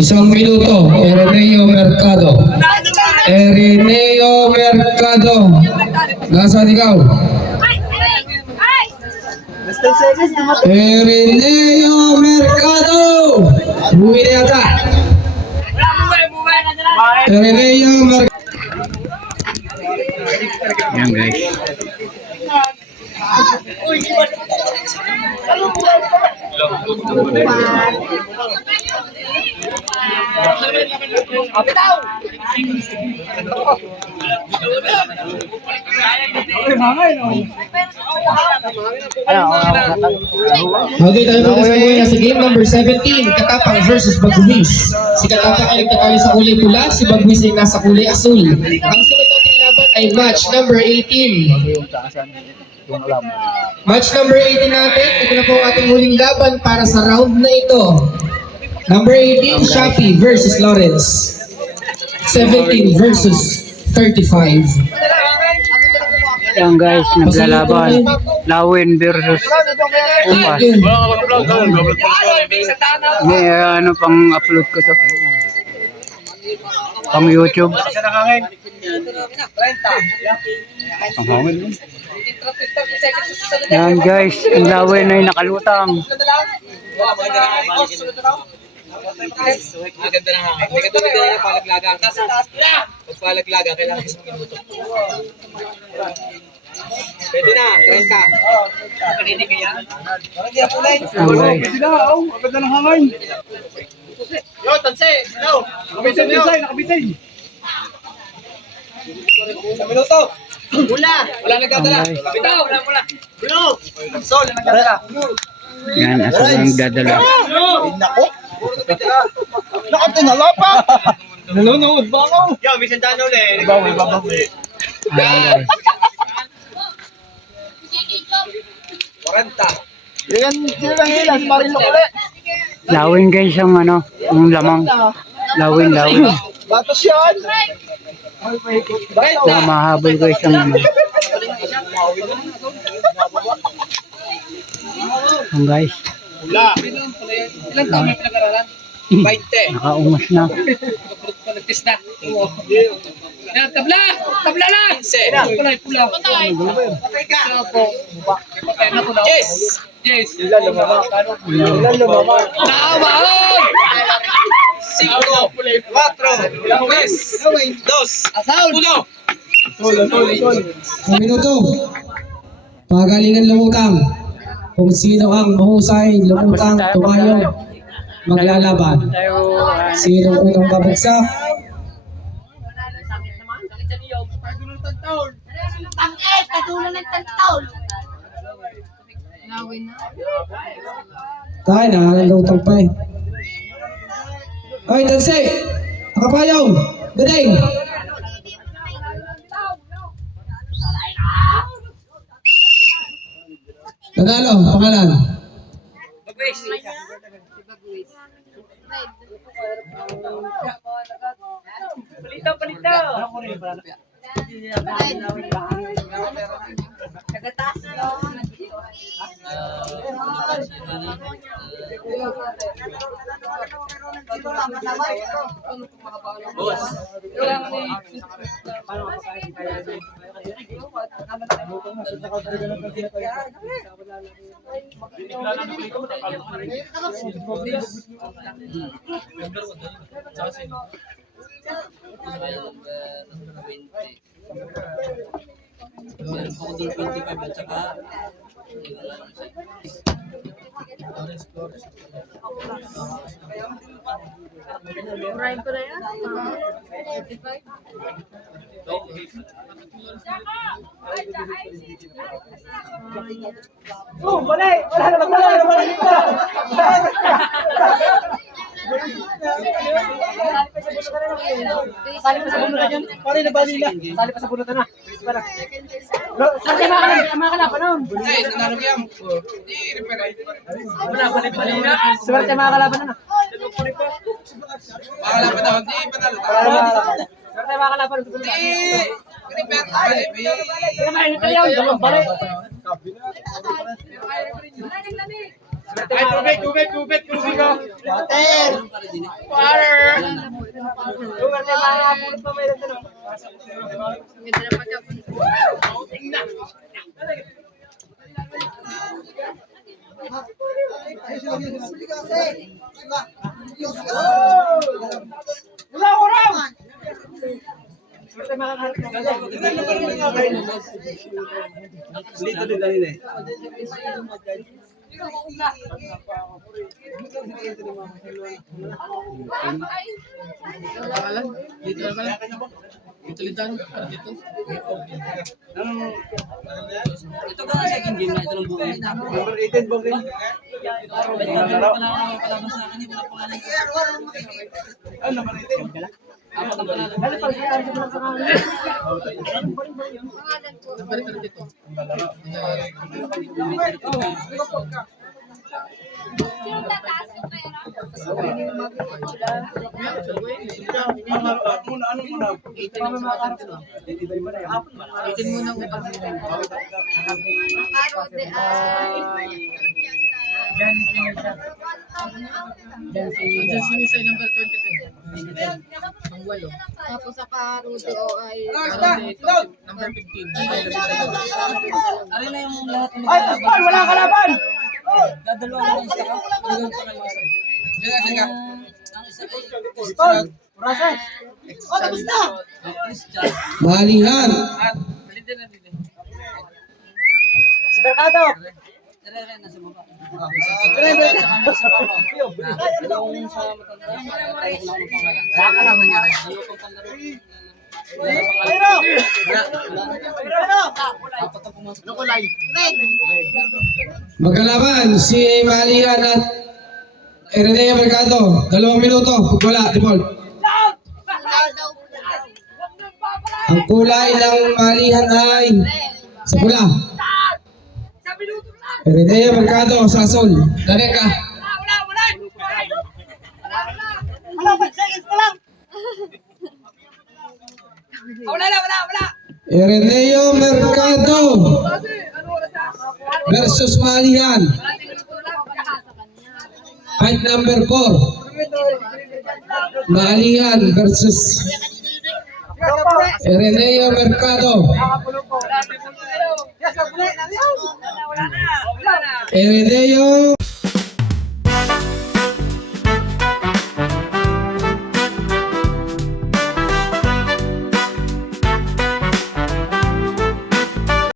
Isang minuto, Erineo Mercado. Erineo Mercado. Nasaan ikaw? Erineo Mercado. Buwi na yata. Erineo Mercado. Yan guys. Okay, tayo po sa game number 17, Katapang versus Bagwis. Si Katapang ay nagtatalo sa kulay pula, si Bagwis ay nasa kulay asul. Ang sunod nating laban ay match number 18. Match number 18 natin, ito na po ang ating huling laban para sa round na ito. Number 18, Shopee versus Lawrence. 17 versus 35. Yan guys, naglalaban. Lawin versus Upas. May ano pang upload ko to. Pang YouTube. Yan guys, ang Lawin ay nakalutang. Maganda na nga. Hindi ka tulad na yung palaglaga. Pag palaglaga, kailangan isang minuto. Pwede na, 30. Kanini kaya? Parang di ako lang. Yan guys. Maganda ng hangin. Yo, tanse! Hello! Nakabitin, nakabitin. Isang minuto! Mula! Wala nagdadala! Bitaw! Wala! Blue! Sol! Nagdadala! Yan, asa ang dadala. Nako! Naku, tinala pa. Nanonood ba ako? Yo, may sandano ulit. Bawi. Yan guys. 40. Yan, sila lang ilas, marilok ulit. Lawin guys ang ano, ang lamang. Lawin. Batos yan. Na mahabol guys ang ano. Ang guys. Wala. Ilang taon may pinag-aralan? 20. Nakaungas na. Nag-test na. Tabla! Tabla lang! Pula. Patay ka! Yes! Ilan lumama? Nakawahon! 5, 4, 3, 2, 1. Isang minuto. Pagalingan lumutang. Kung sino ang mahusay, lumutang, tumayo, maglalaban. Sino unang babagsak? Katulong ng tantaol. Tayo na, lumutang pa eh. Ay, Tanse! Nakapayong! Gading! Nanalo, pangalan. Palito. Murahin ko na yan. Oh, balik! Wala na balik ka! Sali pa sa bunutan yan. Pare na balila. Sali pa sa bunutan na. Sali mga kalaban nun. Swerte mga kalaban nun. Swerte mga kalaban nun. Balik. Ay, tubig ko. Water! Lugar na mga pulot pa may nagtanong. Wala ko ram! Dito din kanina eh. Ito ba ang second game na ito ng buo? Number 18 bogey. Ano number 18? Anong muna? 18 muna. Tapos sa Karudo ay Ano na yung lahat ng Ay, Pascual, wala ka laban! dadalawa ko lang siya. Ang isa ay Pascual, Rasa. Oh, tapos na! Christian. Malihan. Si Mercado! Tere-tere na sa baba. Tere-tere. Yung sa matanda. Ayaw ko lang ng pangalan. Ano kung panlaro? Pero! Pero! Ano ko like? Magkalaban si Malihan at Erenea Mercado. 2 minuto. Pag wala, default. Ang kulay ng Malihan ay sa pula. Erenea Mercado sa asul. Dari ka. Ano, 5 seconds na lang! Ereneo Mercado versus Malihan. Fight number 4. Malihan versus Ereneo Mercado. Ereneo